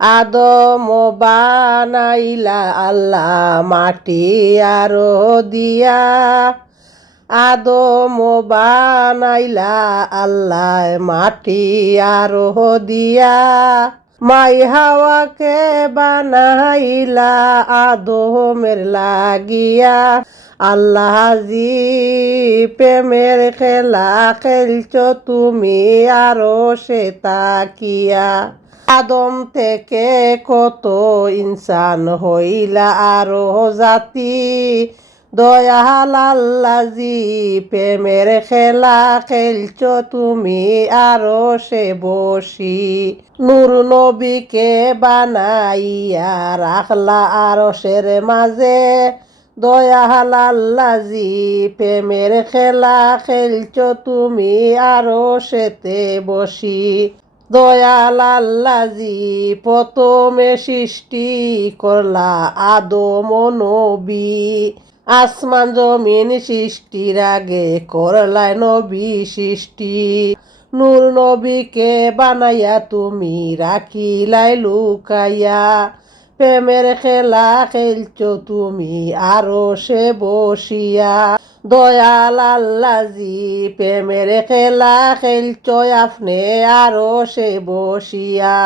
আদম বানাইলা আল্লাহ মাটি আরো দিয়া। আদম বানাইলা আল্লাহ মাটি আরো দিয়া। মাই হাওয়াকে বানাইলা আদমের লাগিয়া। আল্লাহ জি প্রেমের খেলা খেলছো তুমি আরো সে তাকিয়া। আদম থেকে কত ইনসান হইলা আরো জাতি। দয়াল আল্লাহ জি প্রেমের খেলা খেলছো তুমি আরো সে বসি। নূর নবীকে বানাইয়া রাখলা আরো সের মাঝে। দয়াল আল্লাহ জি প্রেমের খেলা খেলছো তুমি আরো সেতে বসি। দয়াল আল্লাহ জি প্রথমে সৃষ্টি করলা আদম ও নবী। আসমান জমিন সৃষ্টির আগে করলাই নবী সৃষ্টি। নূর নবীকে বানাইয়া তুমি রাখিলাই লুকাইয়া। প্রেমের খেলা খেলছো তুমি আরো সে বসিয়া। দয়াল আল্লাহ জি প্রেমের খেলা খেলছো আপনি আরো সে বসিয়া।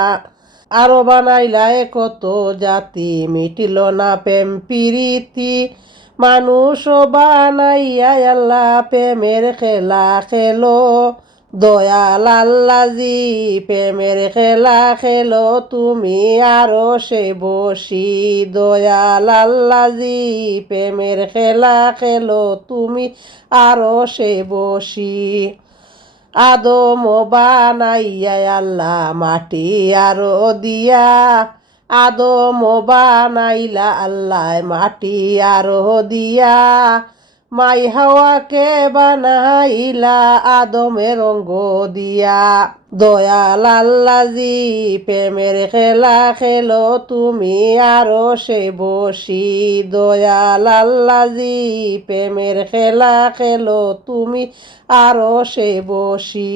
আরো বানাইলায় কত জাতি মিটিল না প্রেম প্রীতি। মানুষ বানাইয়া আল্লাহ প্রেমের খেলা খেলো। দয়াল আল্লাহ জি প্রেমের খেলা খেলো তুমি আরো সে বসি। দয়াল আল্লাহ জি প্রেমের খেলা খেলো তুমি আরো সে বসি। আদম বানাইয়া আল্লাহ মাটি আরো দিয়া। আদম বানাইলা আল্লাহ মাটি আরো দিয়া। মাই হাওয়াকে বানাইলা আদমের অঙ্গ দিয়া। দয়াল আল্লাহ জি প্রেমের খেলা খেলো তুমি আরো সে বসি। দয়াল আল্লাহ জি প্রেমের খেলা খেলো তুমি আরো সে বসি।